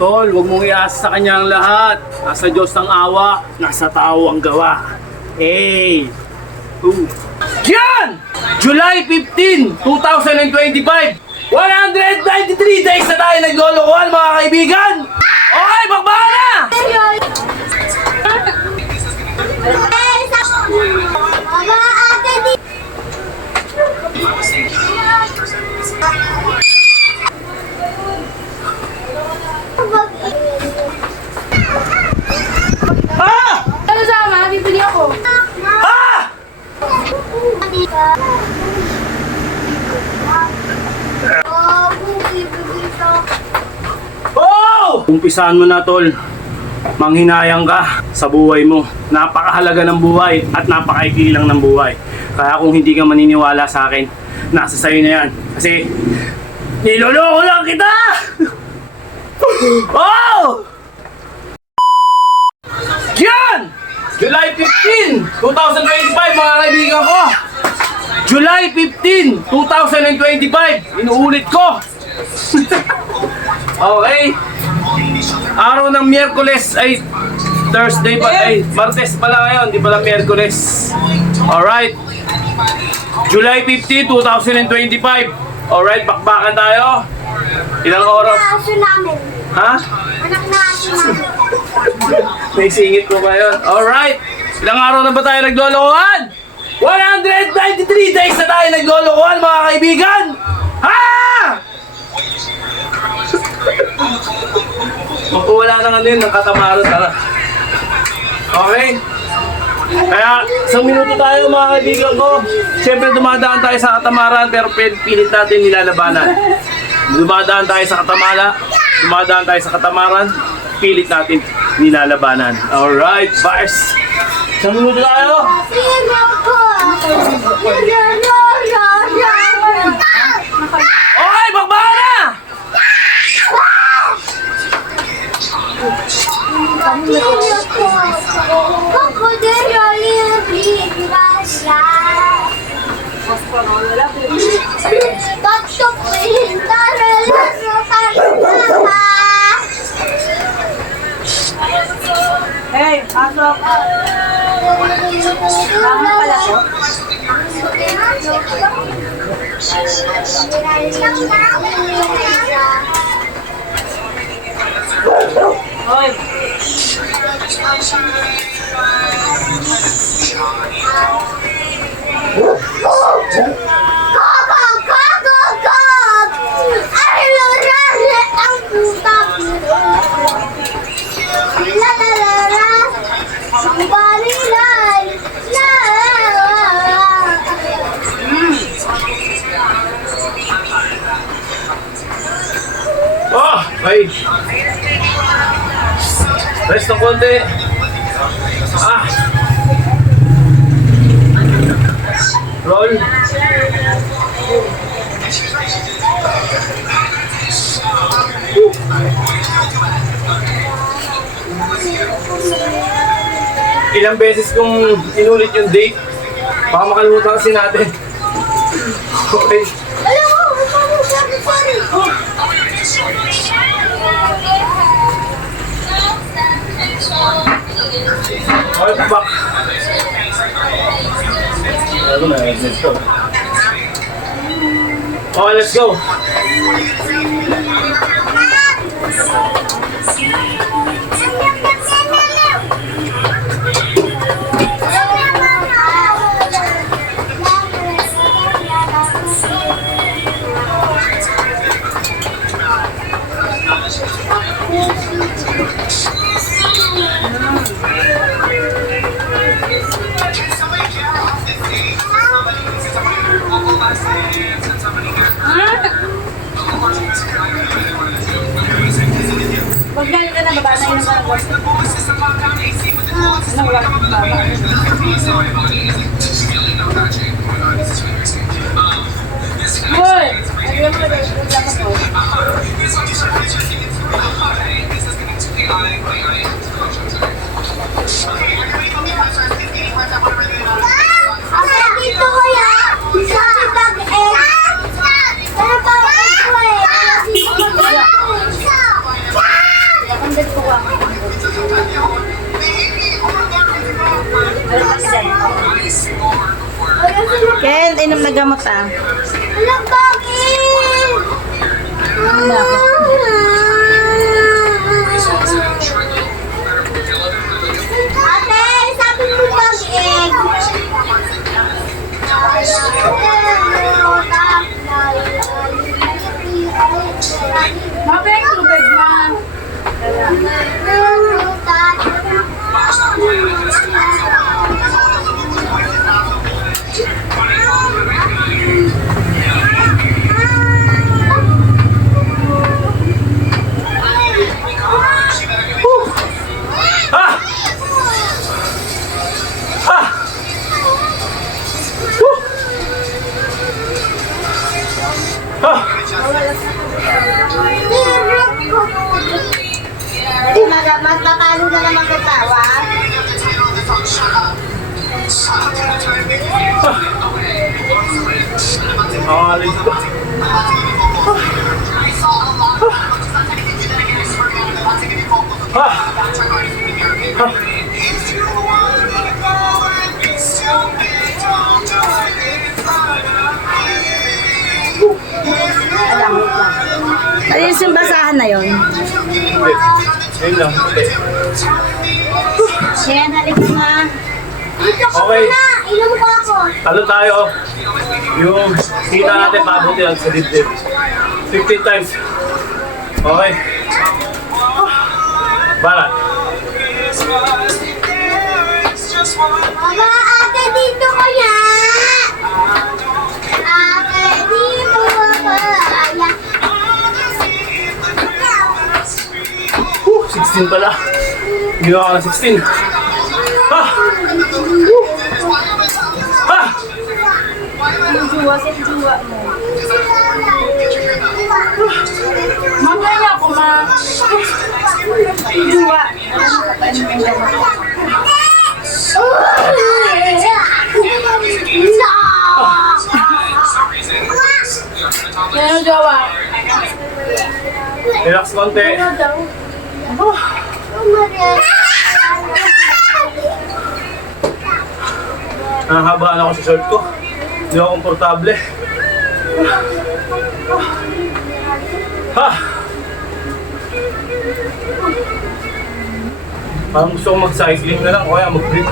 Tol, huwag mong iasa sa kanya ang lahat. Nasa Diyos ang awa, nasa tao ang gawa. Hey! Yan! July 15, 2025. 193 days na tayo naglolokohan, mga kaibigan! Okay, bakbakan na! Ah! Ano sama? Bibili ako. Ah! Oh! Umpisahan mo na, tol. Manghinayang ka sa buhay mo. Napakahalaga ng buhay at napakaikilang ng buhay. Kaya kung hindi ka maniniwala sa akin, nasa sayo na yan. Kasi, niloloko lang kita! Oh! Yan! July 15, 2025, mga kaibigan ko! July 15, 2025, inuulit ko! Okay. Araw ng Miyerkules ay Thursday pa ay Martes pala ngayon, di pala Miyerkules. Alright. July 15, 2025. Alright, bakbakan tayo. Ilang oras? Aso namin. Ha? Anak na aso namin. May singit ko ba yun? Alright. Ilang araw na ba tayo naglolokohan? 193 days na tayo naglolokohan, mga kaibigan. Ha? Wala na nga din ng katamaran, tara. Okay? Kaya, isang minuto tayo, mga kaibigan ko. Siyempre, dumadaan tayo sa katamaran, pero pilit natin nilalabanan. Dumadaan tayo sa katamaran, pilit natin nilalabanan. Alright, bars. Isang minuto tayo. Okay, bakbakan na! Cocodero libre, gracia. Tatok pintare laso tanpa. Hey, aso. Tama pala ko. Hoy. Oh, ay. Rest ng konti. Ah. Roll. Ilang beses kong inulit yung date. Baka makalimutan kasi natin. Okay. Okay, back. Let's go. Okay, let's go. Magdala ka na, baba na yun ang mga. Ano, wala kang baba. Hoy! Nagyan mo na dahil wala ka po. Dito ko yan! Sa bag-egg! Pero parang ito eh! gamot ah. Alam bakit? Ate, sabi mo bag-egg. Mabay, tubig man. Ha! Ha! Woo! Ha! Mas matalo na naman katawa. Alis ko. Ha! Ha! Ayun yung basahan na yun. Hindi. Ayun lang. Yan, halika na. Dito ko Okay. na. Inom ko ako. Talo tayo. Yung kita natin pabuti lang sa dibdib. 15 times. Okay. Barat. Mama, ate, dito ko na. Ate, dito ko kaya. 16 pala. Ginawa ko na 16. Ha! Ha! Juwa sa juwa mo. Mamaya ako ma. Juwa. Yan ang jowa. Relax konti. Nahahabaan ako sa short ko. Hindi ako komportable. Ha! Parang gusto kong mag-cycling na lang o kaya mag-grip.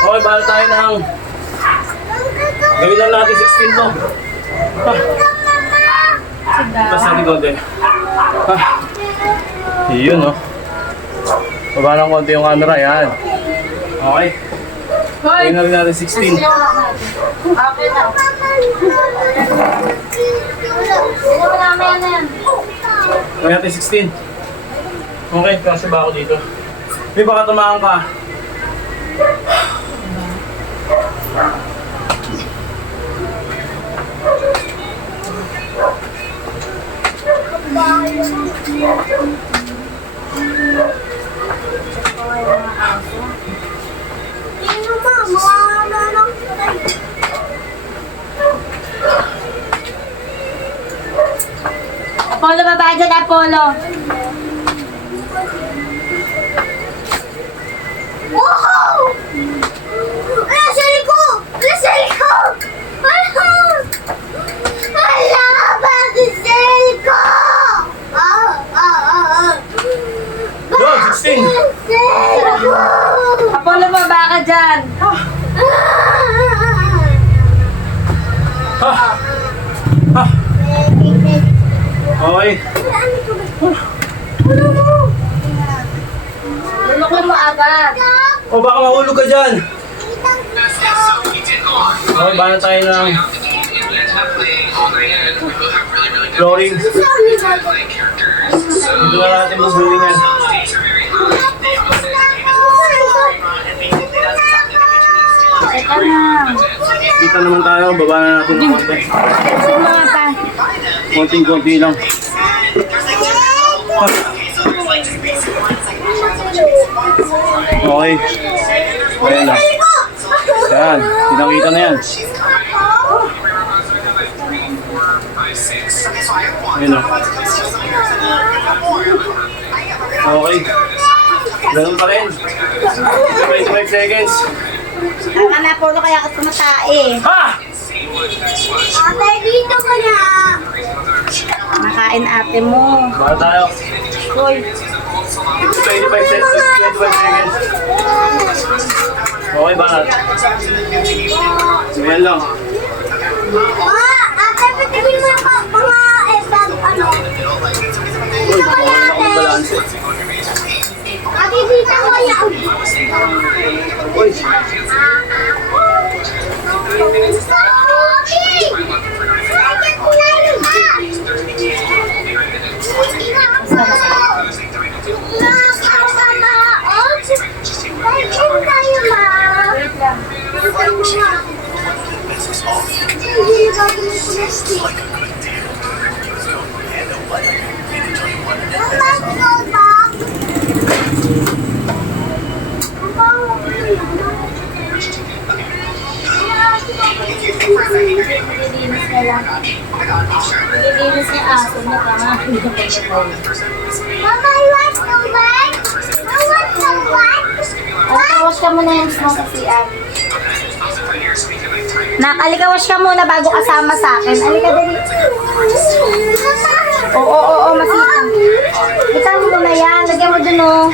Okay, bahala tayo ng... Gawin lang natin 16 to. Ha! Tapos natin konti. Ha! Yun, no? Baba ng konti yung camera, yan. Okay. Hoy! Gawin na rin natin 16. Okay na. Mamaya na yan. Gawin natin 16. Okay, kasi ba ako dito? May baka tamaan ka. Apollo, baba dyan, Apollo. Wow! Lasal ko! Lasal ko! Hala! Hala! Bagasal ko! Go, 16! Bagasal ko! Apollo, baba ka dyan. Ha! Ha! Okay. Lulukon mo agad. O baka mahulog ka dyan. Okay, bahala tayo ng flooring. Dito na natin bubuhin yan. Teka na. Kita naman tayo, baba na natin ng konti. Sige mga pa. Konting-konti lang. Ha. Okay. Ayan na. Yan, kitang-kita na yan. Ayan na. Okay. Ganun pa rin. 25 seconds. Tama na, Polo, kaya ka tumatae. Ha! Ate, dito ka na. Nakain ate mo. Baka tayo. Hoy. 25 seconds. Okay ba natin? Yan lang. Ate, patigil mo yung mga ano. Uy, wala akong balance. Ate, dito ko yan. Uy, Nililinis niya aso na tama. Mama, I want to what? I want to what? Wash ka muna yung mo sa CR. Nakalikawas ka muna bago kasama sa akin. Alika, dali. Oo, masipag. Ikaw mo na yan. Lagyan mo dun, oh.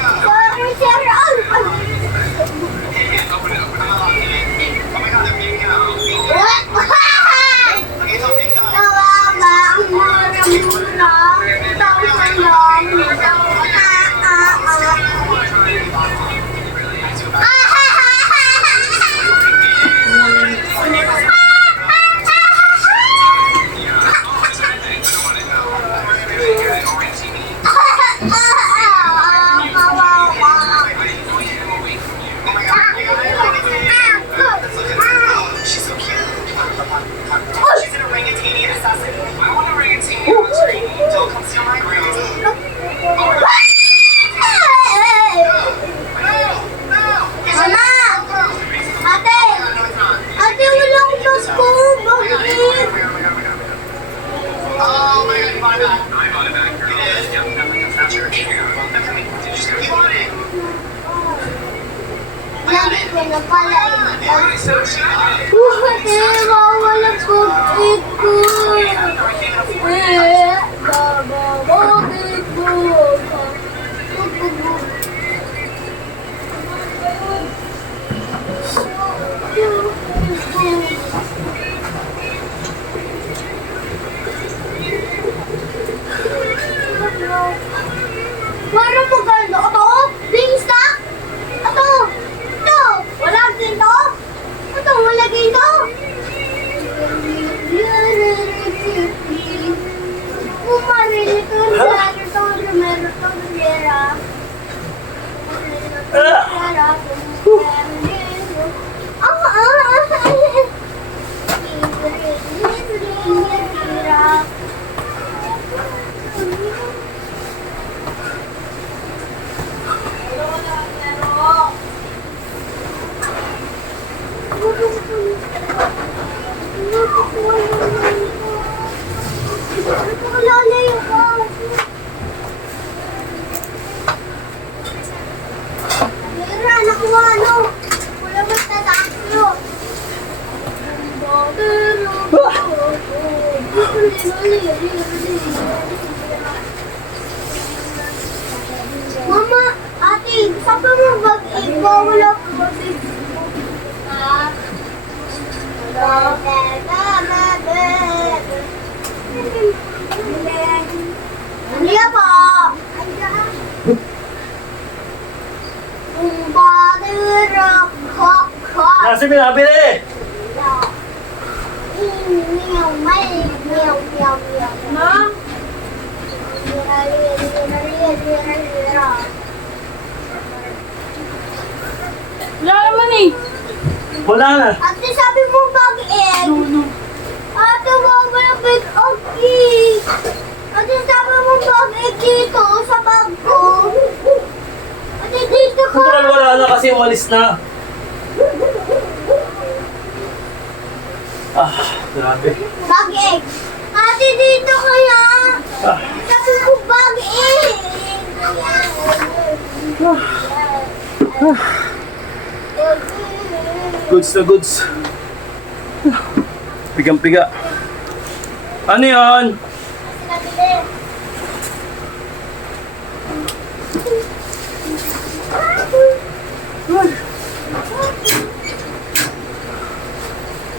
Parang maganda. Ito? Bingsta? Ito? Ito? Wala dito? Ito? Wala dito? Umarili ko sa ito. Meron ito. Meron wala na yung meron, nakuha ano? Wala ba tataklo? Mama, ate, sabi mo bag-ig ba? Wala po bag-ig. Ano po? Kasi pinabili! Ma? Wala naman eh. Wala na. Ate, sabi mo bag-egg. Ate, wala bag-egg. Ate, sabi mo bag-egg dito sa bag ko. Ate, dito ka. Natural wala na kasi umalis na. Ah, grabe. Bag-egg. Ate, dito kaya. Ah, Sabi mo bag-egg. Goods na goods. Pigang-piga. Ano yun?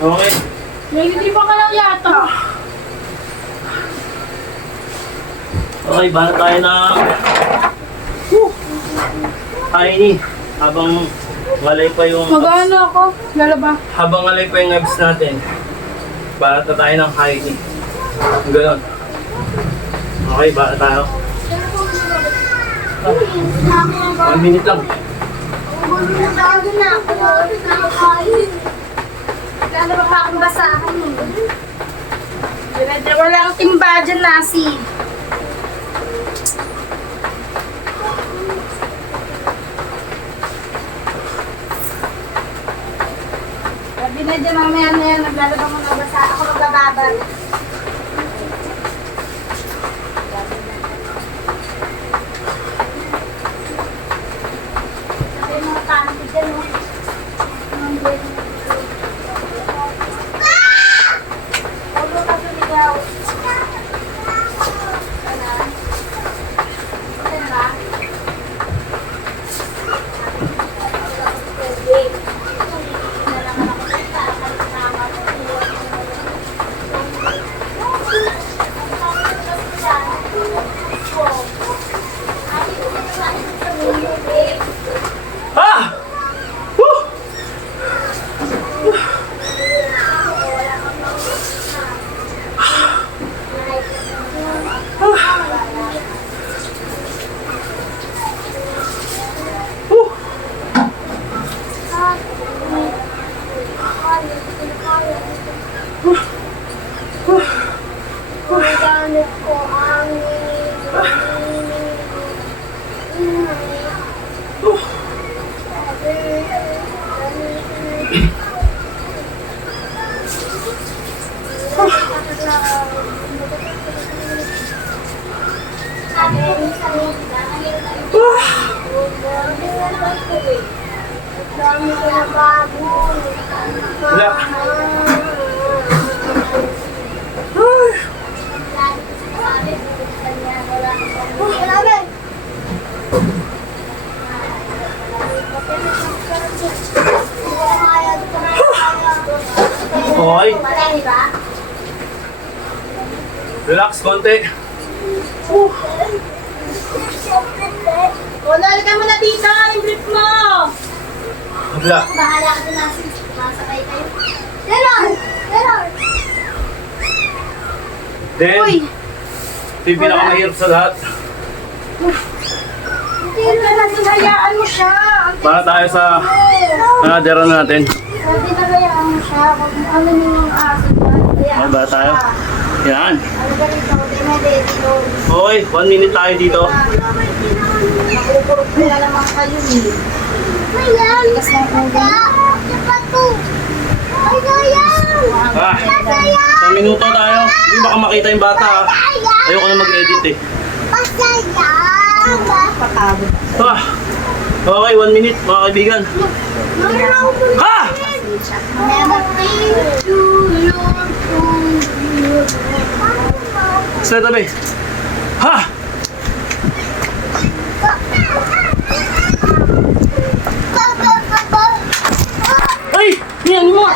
Okay. Hindi pa ka lang yata. Okay, bala tayo na Tiny. Habang ngalay pa yung Mag-ano ako? Lalaba. habang ngalay pa yung abs natin. Bala na tayo ng Tiny. Ganon. Okay, bala tayo. 1 minute lang. Lalaba pa akong basahan eh. Wala kang timba dyan, Nasi. Sabi na dyan mamaya na yan, naglalaba mo na basa. Ako magbababal. Sabi mga tanong dyan mo. Ulo ka sumigaw. Ah! Woo! Gamit ko ang dami ko na bago. Wala. Okay. Relax konti. Wala ka mo na dito. Yung brief mo. Wala. Bahala ka na si masakay kayo. Ganon! Ganon! Then, ito yung pinakamahirap sa lahat. Hindi na Hayaan mo siya. Para tayo sa another natin. Sabi na bayaan mo siya. Kung ano yung aso niya. Okay, ba tayo? Yan. Ano ba rin ito? Di na dito. Okay, 1 minute tayo dito. Nakukurot na naman kayo eh. Sayang! Ay, sayang! Ah, Sayang! sa minuto tayo. Hindi baka makita yung bata ah. Ayoko na mag-edit eh. Sayang! Patawad. Ah, okay, 1 minute mga kaibigan. Ha! Sa tabi. Ha! Ay! Yan mo!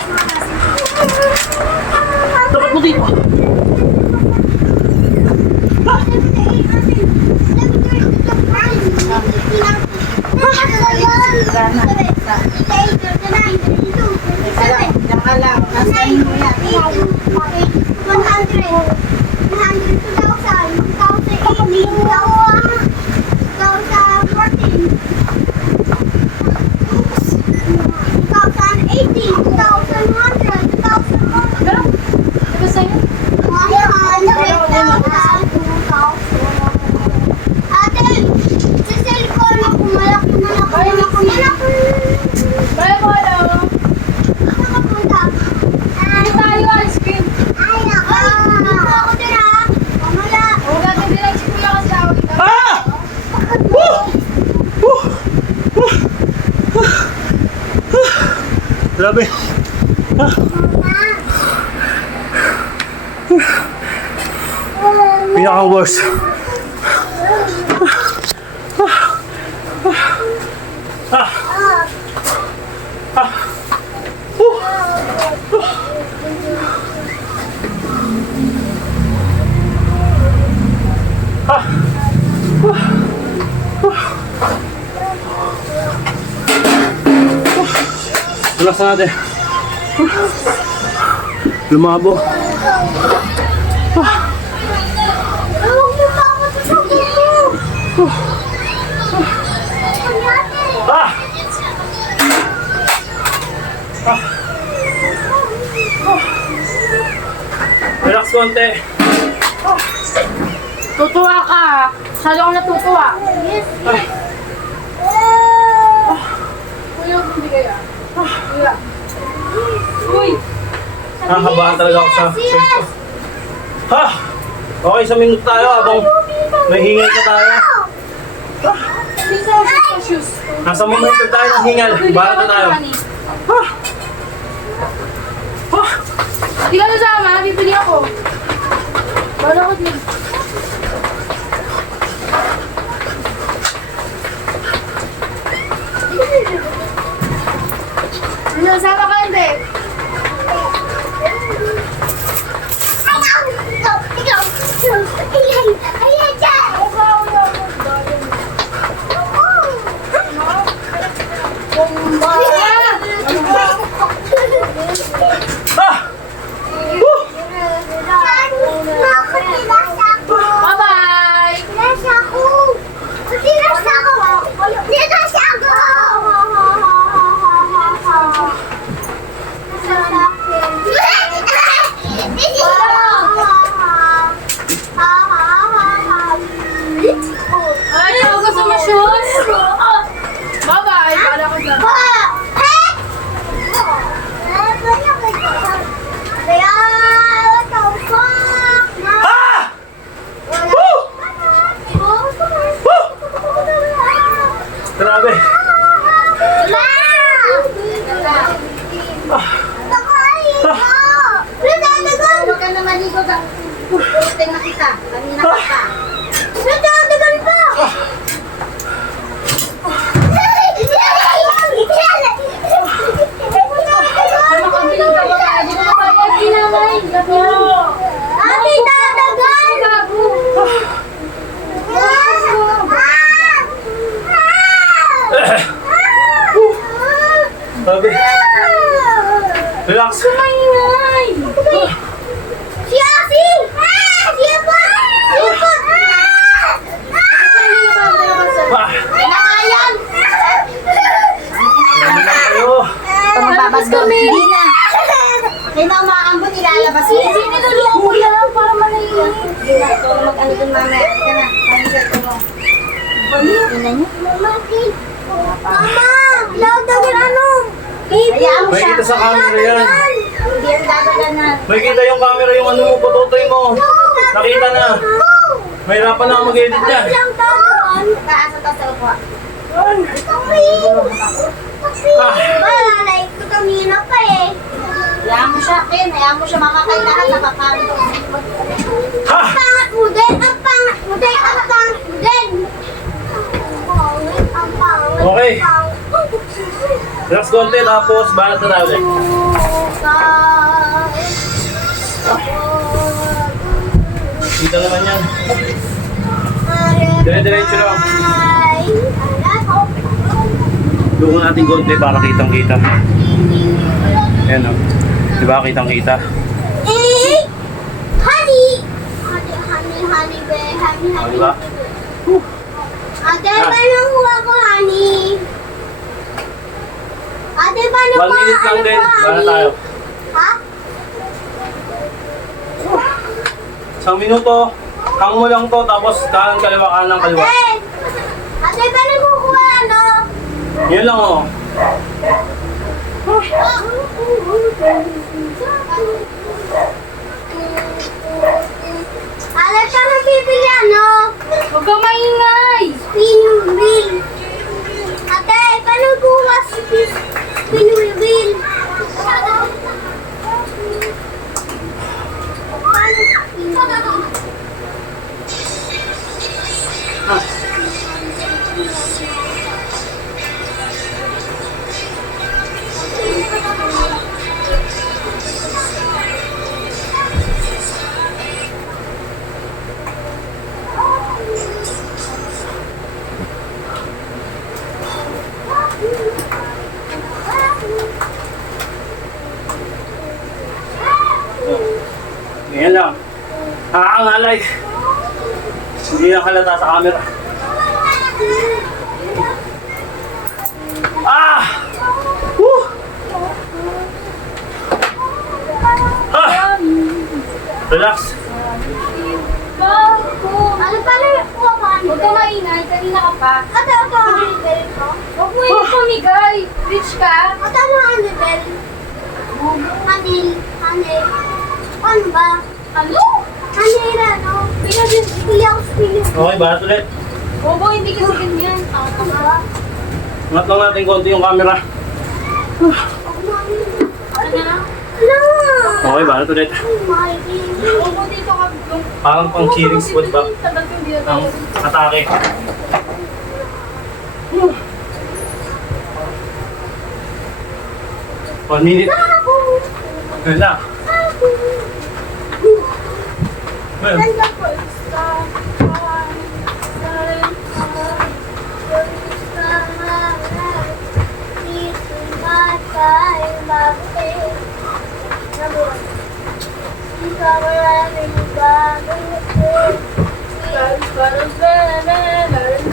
Dapat mo dito. Diyan ka lang. Nasaan mo yan? 2018, 2018, 2000, 2001, 2001. Diba sa'yo? Ate, sa cellphone ako, malaki. Bye, Polo. Ako kapunta. Hindi tayo ice cream. Ay, nako. Dito ako din ha. Mamala. Grabe. Pinakang worst. Relax na natin. Lumabo. Huwag niyo pa ako sasabihin ko. Ah! Relax konti. Tutuwa ka. Masyado kang natutuwa. Yes. Kuya, hindi kaya. Kuya. Uy! Nakakabahan talaga ako sa Yes. Ha! Okay, sa minuto tayo habang may hingal pa tayo. Bisa sa shoes. Nasa minuto tayo ng hingal. Bahala na tayo. Di ka nasama, bibili ako. Bala ko din. Nasama ka hindi. Ah! Bye-bye! Ay, ako gusto mo shoes? Bye-bye! Bala ko dyan. Ah! Grabe. Huwag ka na maligo ka. Puting na kita. Kanina ka pa. Nagdadagan pa! Sama kami lang daw ka. Di ko mapayag kinangay. Ate, dadagan! Grabe. Relax. Maingay! Si Asi! Si Apa! Si Apa! Ah! Kailangan! Ayo. Palabas kami! Kaya na umaambon, ilalabas Sige, niluluwa ko yan para malayin. Ito, mag-ano dun mamaya. Ika na, pangit ko mo. Tingnan niyo. Mama! Loud na yung ano! Hayaan mo May siya. kita sa camera yan. Hindi ang dadagan na. May kita yung camera yung ano mo, patutoy mo. Nakita na. Mahirapan na ako mag-edit niya. Ilang taon? Taas at taas sa upo. Malalay ko kanina pa eh. Hayaan mo siya, Ken. Hayaan mo siya makakainahan. Nakakaroon ko. Ha! Ang pangat mo din! Ang pangat mo din! Ang pangat mo din! Ang pangit. Okay. Relax konti, tapos balat na tayo ulit. Kita naman yan. Dire-diretso lang. Doon natin konti para kitang-kita. Ayan o. Diba kitang-kita? Eh! Honey! Honey, be. O, diba? Ate, paano kuha ko, honey? Ate, paano 1 minute lang din. Balat tayo. Ha? Isang minuto. Hang mo lang to, tapos kanan kaliwa, kanan kaliwa. Ate, paano kukuha, ano? Yan lang o. Alat ka mabibili, ano? Huwag ka maingay! Spin wheel. Ate, paano kuha spin wheel? Ngayon lang. Nakakangalay. Hindi na halata sa camera. Ah! Woo! Ah! Relax. Ano pala yung kuwaman? Huwag ka maingay, kanina ka pa. Ate, ate, ang bell ko? Huwag mo yung pumigay. Rich ka. Ate, ano ang bell? Hanil, hanil. Ano ba? Ano? Hanil, ano? Hindi ako spilling. Okay, balat ulit. Bobo, hindi kasi ganyan. Ano ba? Angat lang natin konti yung camera. Ano na? Ano? Okay, balat ulit. Oh my God. Bobo, dito ka. Parang pang cheering squad ba? Tabat yung dito. Ang atake. One minute. Ako. Ganun lang. Ako. Well, Ganda po.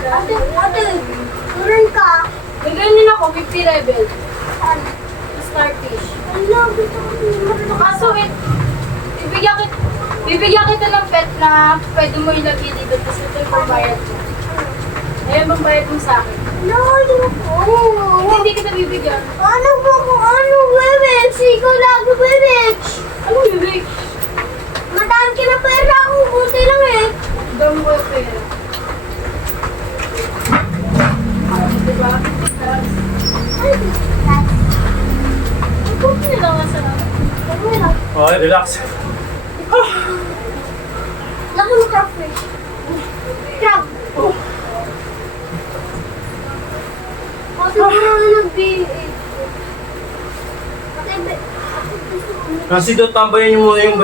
Ate, ate, turan ka. May ganyan ako, 50 level. Ano? Starfish. Ala, gusto ko naman. Kaso, bibigyan kita ng pet na pwede mo ilagay dito. Tapos ito yung pambayad mo. Ayan, pambayad mo sa akin. No, ayoko. Hindi kita bibigyan. Ano ba kung ano, Webech? Ikaw lagi, Webech. Ano bibig? Madami ka na pera ako, buti lang eh. Dami ko yung pera. Diba? Ay, Buti na lang nasa lang. okay, relax. laki mo crabfish. Crab. Kasi mo na nag-BA. Nasi doon, tambayan niyo muna yung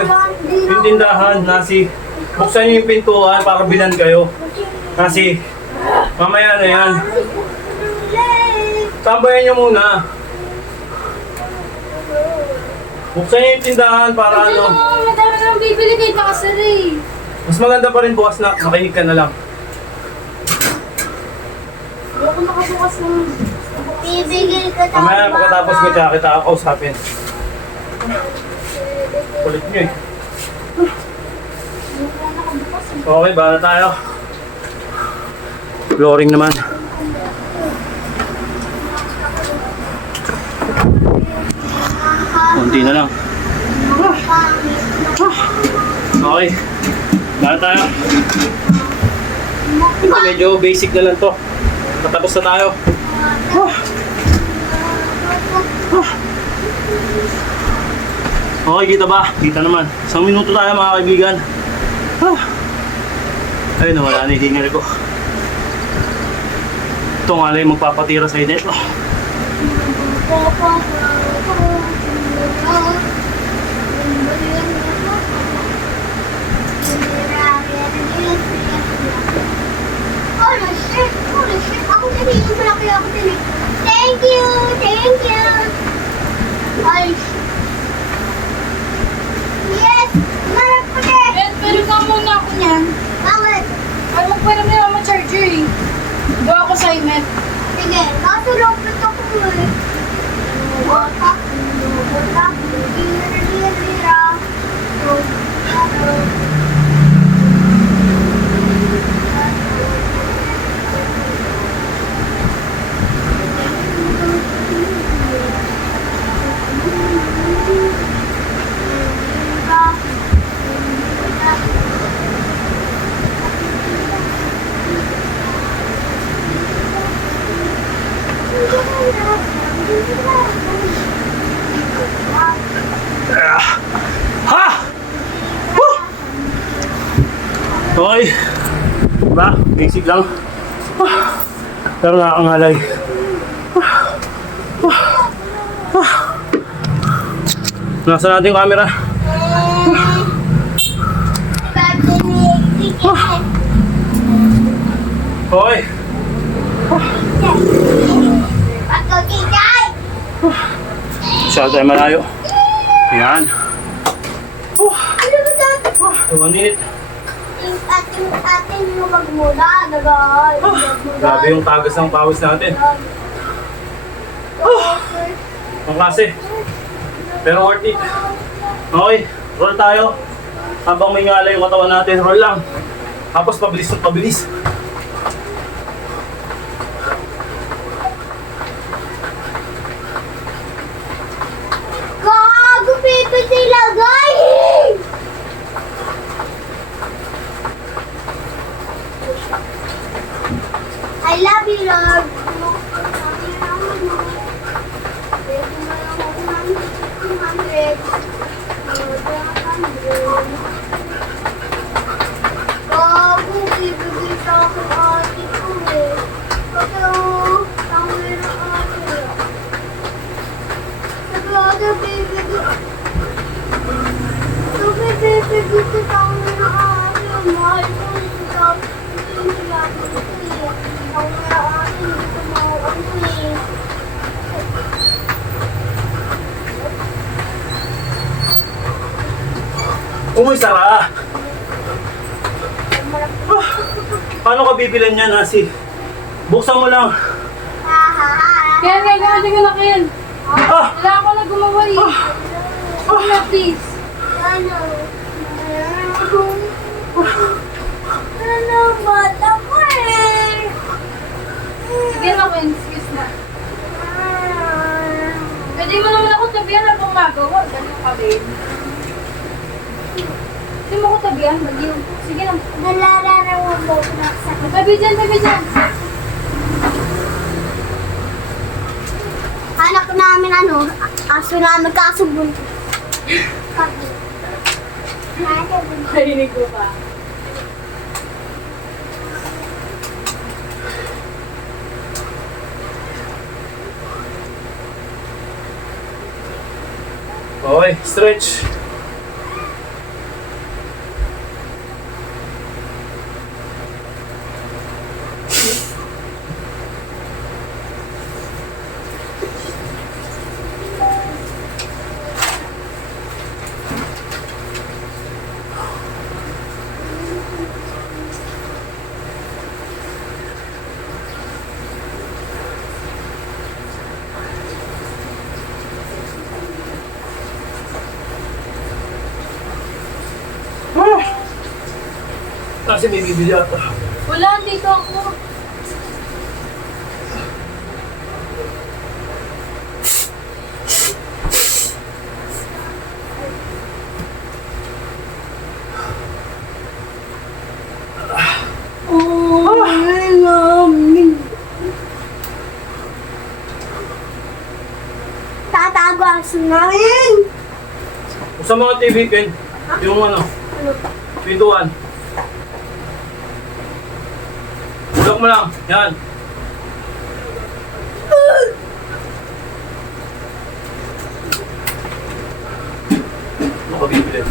tindahan. Nasi, buksan niyo yung pintuan para bilan kayo. Nasi, mamaya na yan. Tambayan niyo muna. Buksan niyo yung tindahan para Kasi ano. madami ka nang bibili kahit nakasara eh. Mas maganda pa rin bukas na makinig ka na lang. Ayoko nakabukas ng... Bibigil ka tayo. Mamaya pagkatapos ko kita kausapin. Kulit niyo eh. Ayoko nakabukas eh. Okay, bahala tayo. Flooring naman. Kunti na lang. Okay. Bahala tayo. Ito medyo basic na lang to. Matapos na tayo. Okay, kita ba? Kita naman. Isang minuto tayo mga kaibigan. Ay, nawala na yung hingal ko. Ito nga lang yung magpapatira sa init. Holy shit, ako din yung malaki ako din eh. Thank you, thank you. Holy shit. Yes, marap ko din. Eh, pero ka muna ako niyan. Bakit? Ay, magpwede mo naman charger eh. Gawa ko assignment. Sige, kaso lopit ako eh. Botak, botak, lira. Ha! Woo! Okay. Diba? Basic lang. Pero nakakangalay. Nasa natin yung camera. Hoy! Masyado tayo malayo. Ayan. 1 minute. Ating magmula, nagay. Grabe yung tagas ng pawis natin. Ang klase. Pero worth it. Okay, roll tayo. Habang may ngalay yung katawan natin, roll lang. Tapos pabilis ng pabilis. Gago, Pepe, nilagay! I love you, Lord. Gago, bibigay sa akin ate ko eh. Kasi tangin ng ate. Sabi ate, bibigay. Sabi, bibigay ko tangin ng ate. Mahal ko ito sabi. Hindi ako ito eh. Tangin ng ate, hindi ko mauano eh. Uy, Sara! Paano ka bibilan yan, Nasi? Buksan mo lang. Kaya nga, gawin ko na kayo. Ah! Wala ako na gumawa eh. Wala, please. Ano? Ano bata ko eh? Sige na, Queen. Excuse na. Pwede mo naman ako tabihan na pang magawa. Ganun ka, babe. Hindi mo ko tabihan. Mag-iwan. Sige na. Nalararawan mo na sa Tabi dyan, tabi dyan. anak namin aso namin kasubon. Narinig ko pa. Okay, stretch. Kasi may bibili ata. Wala, dito ako. Tatago aso namin. Sa mga TV, Ken, yung pintuan. Bulok mo lang. Yan. Ano ka bibili?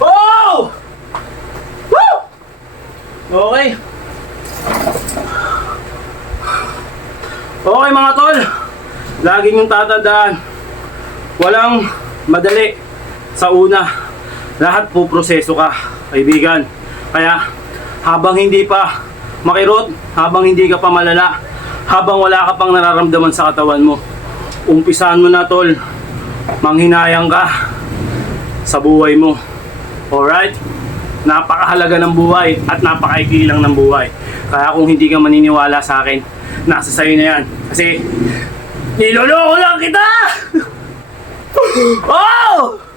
Oh! Woo! Okay. Okay mga tol, lagi niyong tatandaan, walang madali sa una. Lahat po proseso ka, kaibigan. Kaya habang hindi pa makirot, habang hindi ka pa malala, habang wala ka pang nararamdaman sa katawan mo, umpisahan mo na tol, manghinayang ka sa buhay mo. Alright? Napakahalaga ng buhay at napakaikilang ng buhay. Kaya kung hindi ka maniniwala sa akin, nasa sayo na yan. Kasi niloloko lang kita! Oh!